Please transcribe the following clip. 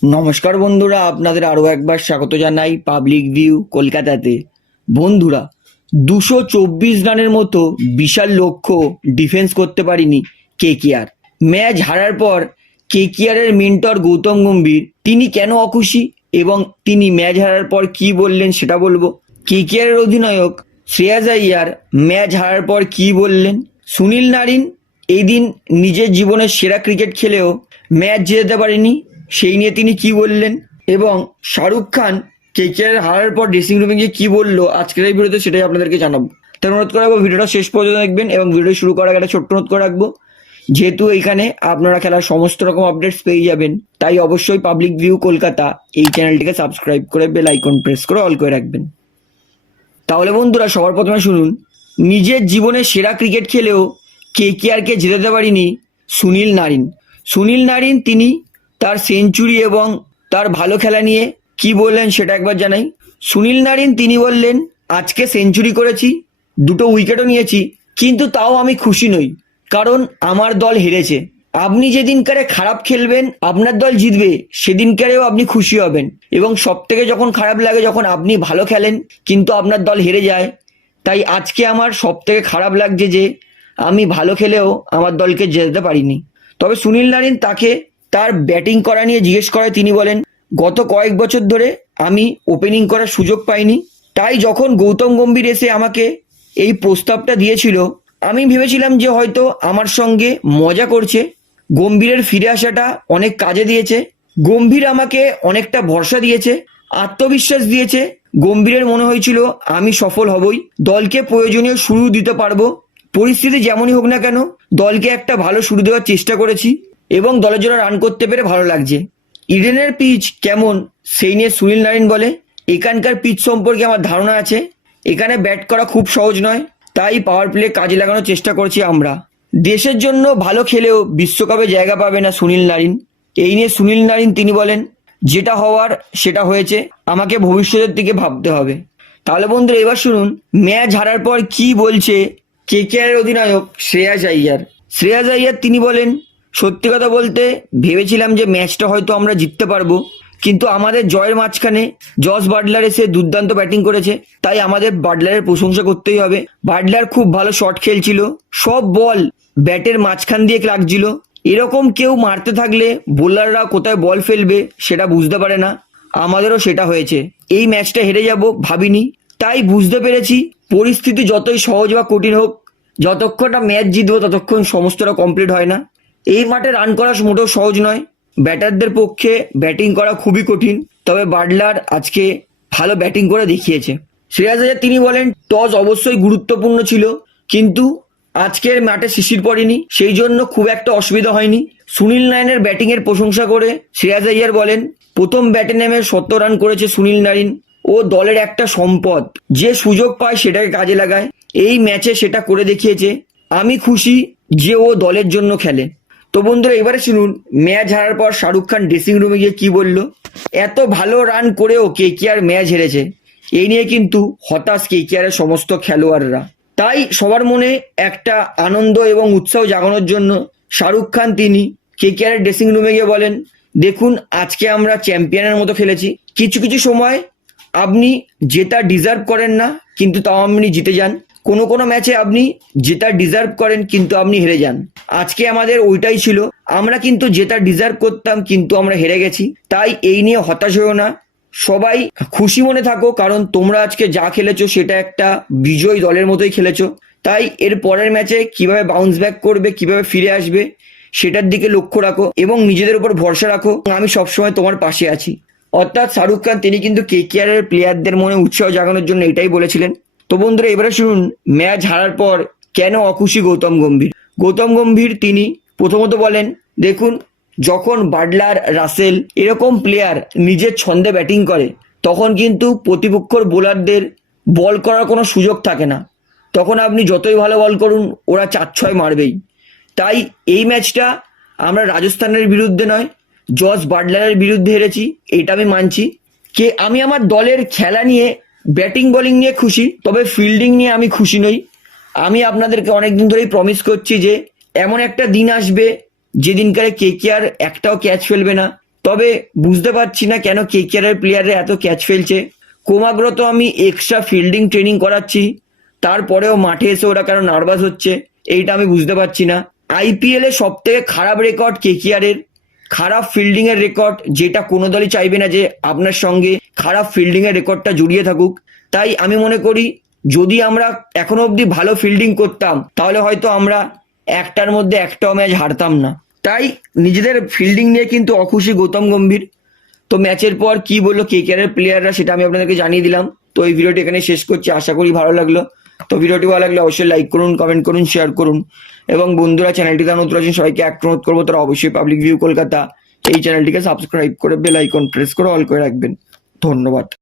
নমস্কার বন্ধুরা, আপনাদের আরও একবার স্বাগত জানাই পাবলিক ভিউ কলকাতাতে। বন্ধুরা, 224 রানের মতো বিশাল লক্ষ্য ডিফেন্স করতে পারিনি কেকেআর। ম্যাচ হারার পর কেকেআরের মেন্টর গৌতম গম্ভীর তিনি কেন অখুশি এবং তিনি ম্যাচ হারার পর কি বললেন সেটা বলবো। কেকেআরের অধিনায়ক শ্রেয়াস আইয়ার ম্যাচ হারার পর কি বললেন। সুনীল নারিন এই দিন নিজের জীবনের সেরা ক্রিকেট খেলেও ম্যাচ জেতাতে পারেনি, সেই নিয়ে তিনি কি বললেন। এবং শাহরুখ খান কেকেআর হারার পর ড্রেসিং রুমে গিয়ে কি বললো আজকের এই ভিডিওতে, সেটাই আপনাদেরকে জানাবো। তাই অনুরোধ করে রাখবো ভিডিওটা শেষ পর্যন্ত দেখবেন এবং ভিডিও শুরু করার আগে একটা ছোট্ট অনুরোধ করে রাখবো, যেহেতু এইখানে আপনারা খেলার সমস্ত রকম আপডেটস পেয়ে যাবেন, তাই অবশ্যই পাবলিক ভিউ কলকাতা এই চ্যানেলটিকে সাবস্ক্রাইব করে বেল আইকন প্রেস করে অল করে রাখবেন। তাহলে বন্ধুরা, সবার প্রথমে শুনুন, নিজের জীবনের সেরা ক্রিকেট খেলেও কেকেআরকে জেতাতে পারিনি সুনীল নারিন। সুনীল নারিন তিনি তার সেঞ্চুরি এবং তার ভালো খেলা নিয়ে কি বললেন সেটা একবার জানাই। সুনীল নারিন তিনি বললেন, আজকে সেঞ্চুরি করেছি, 2টো উইকেটও নিয়েছি, কিন্তু তাও আমি খুশি নই, কারণ আমার দল হেরেছে। আপনি যেদিনকারে খারাপ খেলবেন আপনার দল জিতবে, সেদিনকারেও আপনি খুশি হবেন। এবং সব থেকে যখন খারাপ লাগে যখন আপনি ভালো খেলেন কিন্তু আপনার দল হেরে যায়। তাই আজকে আমার সব থেকে খারাপ লাগছে যে আমি ভালো খেলেও আমার দলকে জেতাতে পারিনি। তবে সুনীল নারিন তাকে তার ব্যাটিং করা নিয়ে জিজ্ঞেস করে, তিনি বলেন, গত কয়েক বছর ধরে আমি ওপেনিং করার সুযোগ পাইনি, তাই যখন গৌতম গম্ভীর এসে আমাকে এই প্রস্তাবটা দিয়েছিল আমি ভেবেছিলাম যে হয়তো আমার সঙ্গে মজা করছে। গম্ভীরের ফিরে আসাটা অনেক কাজে দিয়েছে। গম্ভীর আমাকে অনেকটা ভরসা দিয়েছে, আত্মবিশ্বাস দিয়েছে। গম্ভীরের মনে হয়েছিল আমি সফল হবই, দলকে প্রয়োজনীয় শুরু দিতে পারবো। পরিস্থিতি যেমনই হোক না কেন দলকে একটা ভালো শুরু দেওয়ার চেষ্টা করেছি এবং দলের জন্য রান করতে পেরে ভালো লাগছে। ইডেনের পিচ কেমন সেই নিয়ে সুনীল নারিন বলে, এখানকার পিচ সম্পর্কে আমার ধারণা আছে, এখানে ব্যাট করা খুব সহজ নয়, তাই পাওয়ার প্লে কাজে লাগানোর চেষ্টা করছি আমরা। দেশের জন্য ভালো খেলেও বিশ্বকাপে জায়গা পাবে না সুনীল নারিন। এই নিয়ে সুনীল নারিন তিনি বলেন, যেটা হওয়ার সেটা হয়েছে, আমাকে ভবিষ্যতের দিকে ভাবতে হবে। তাহলে বন্ধুরা, এবার শুনুন ম্যাচ হারার পর কি বলছে কেকেআর অধিনায়ক শ্রেয়াস আইয়ার। শ্রেয়াস আইয়ার তিনি বলেন, সত্যি কথা বলতে ভেবেছিলাম যে ম্যাচটা হয়তো আমরা জিততে পারবো, কিন্তু আমাদের জয়ের মাঝখানে জস বাটলার এসে দুর্দান্ত ব্যাটিং করেছে, তাই আমাদের বাটলারের প্রশংসা করতেই হবে। বাটলার খুব ভালো শট খেলছিল, সব বল ব্যাটের মাঝখান দিয়ে লাগছিল। এরকম কেউ মারতে থাকলে বোলাররা কোথায় বল ফেলবে সেটা বুঝতে পারে না, আমাদেরও সেটা হয়েছে। এই ম্যাচটা হেরে যাব ভাবিনি, তাই বুঝতে পেরেছি পরিস্থিতি যতই সহজ বা কঠিন হোক, যতক্ষণ না ম্যাচ জিতবো ততক্ষণ সমস্তটা কমপ্লিট হয় না। এই মাঠে রান করা মোটেও সহজ নয়, ব্যাটারদের পক্ষে ব্যাটিং করা খুবই কঠিন, তবে বাটলার আজকে ভালো ব্যাটিং করে দেখিয়েছে। শ্রেয়াস আইয়ার তিনি বলেন, টস অবশ্যই গুরুত্বপূর্ণ ছিল, কিন্তু আজকের মাঠে শিশির পড়েনি, সেই জন্য খুব একটা অসুবিধা হয়নি। সুনীল নারিনের ব্যাটিং এর প্রশংসা করে শ্রেয়াস আইয়ার বলেন, প্রথম ব্যাটে নেমে 70 রান করেছে সুনীল নারিন, ও দলের একটা সম্পদ, যে সুযোগ পায় সেটাকে কাজে লাগায়। এই ম্যাচে সেটা করে দেখিয়েছে, আমি খুশি যে ও দলের জন্য খেলে। তো বন্ধুরা, এবারে শুনুন ম্যাচ হারার পর শাহরুখ খান ড্রেসিং রুমে গিয়ে কি বলল। এত ভালো রান করেও কেকেআর ম্যাচ হেরেছে, এই নিয়ে কিন্তু হতাশ কেকেআরের সমস্ত খেলোয়াড়রা। তাই সবার মনে একটা আনন্দ এবং উৎসাহ জাগানোর জন্য শাহরুখ খান তিনি কেকেআরের ড্রেসিং রুমে গিয়ে বলেন, দেখুন আজকে আমরা চ্যাম্পিয়নের মতো খেলেছি, কিছু কিছু সময় আপনি জেতা ডিজার্ভ করেন না কিন্তু তাও আপনি জিতে যান, কোনো কোনো ম্যাচে আপনি জেতা ডিজার্ভ করেন কিন্তু আপনি হেরে যান। আজকে আমাদের ওইটাই ছিল, আমরা কিন্তু জেতা ডিজার্ভ করতাম কিন্তু আমরা হেরে গেছি, তাই এই নিয়ে হতাশ হয়েও না, সবাই খুশি মনে থাকো, কারণ তোমরা আজকে যা খেলেছো সেটা একটা বিজয়ী দলের মতোই খেলেছো। তাই এর পরের ম্যাচে কিভাবে বাউন্স ব্যাক করবে, কিভাবে ফিরে আসবে সেটার দিকে লক্ষ্য রাখো এবং নিজেদের উপর ভরসা রাখো, আমি সবসময় তোমার পাশে আছি। অর্থাৎ শাহরুখ খান তিনি কিন্তু কেকেআর এর প্লেয়ারদের মনে উৎসাহ জাগানোর জন্য এটাই বলেছিলেন। তো বন্ধুরা, এবারে শুনুন ম্যাচ হারার পর কেন অখুশি গৌতম গম্ভীর। গৌতম গম্ভীর তিনি প্রথমত বলেন, দেখুন যখন বাটলার, রাসেল এরকম প্লেয়ার নিজের ছন্দে ব্যাটিং করে তখন কিন্তু প্রতিপক্ষর বোলারদের বল করার কোনো সুযোগ থাকে না, তখন আপনি যতই ভালো বল করুন ওরা 4-6 মারবেই। তাই এই ম্যাচটা আমরা রাজস্থানের বিরুদ্ধে নয়, জস বাটলারের বিরুদ্ধে হেরেছি, এটা আমি মানছি। আমি আমার দলের খেলা নিয়ে, ব্যাটিং বোলিং নিয়ে খুশি, তবে ফিল্ডিং নিয়ে আমি খুশি নই। আমি আপনাদেরকে অনেকদিন ধরেই প্রমিস করছি যে এমন একটা দিন আসবে যেদিনকারে কেকেআর একটাও ক্যাচ ফেলবে না, তবে বুঝতে পারছি না কেন কেকেআরের প্লেয়াররা এত ক্যাচ ফেলছে। ক্রমাগত আমি এক্সট্রা ফিল্ডিং ট্রেনিং করাচ্ছি, তারপরেও মাঠে এসে ওরা কেন নার্ভাস হচ্ছে এইটা আমি বুঝতে পারছি না। আইপিএল এ সব থেকে খারাপ রেকর্ড কেকেআরের, খারাপ ফিল্ডিং এর রেকর্ড, যেটা কোনো দলই চাইবে না যে আপনার সঙ্গে খারাপ ফিল্ডিং এর রেকর্ডটা জড়িয়ে থাকুক। তাই আমি মনে করি যদি আমরা এখনো অবধি ভালো ফিল্ডিং করতাম তাহলে হয়তো আমরা একটার মধ্যে একটাও ম্যাচ হারতাম না। তাই নিজেদের ফিল্ডিং নিয়ে কিন্তু অখুশি গৌতম গম্ভীর। তো ম্যাচের পর কি বললো কেকেআরের প্লেয়াররা সেটা আমি আপনাদেরকে জানিয়ে দিলাম। তো এই ভিডিওটি এখানে শেষ করছি, আশা করি ভালো লাগলো। তো ভিডিওটি ভালো লাগলে অবশ্যই লাইক করুন, কমেন্ট করুন, শেয়ার করুন এবং বন্ধুরা চ্যানেলটিতে নতুন আছেন সবাইকে এক অনুরোধ করবো তারা অবশ্যই পাবলিক ভিউ কলকাতা এই চ্যানেলটিকে সাবস্ক্রাইব করে বেল আইকন প্রেস করে অল করে রাখবেন। ধন্যবাদ।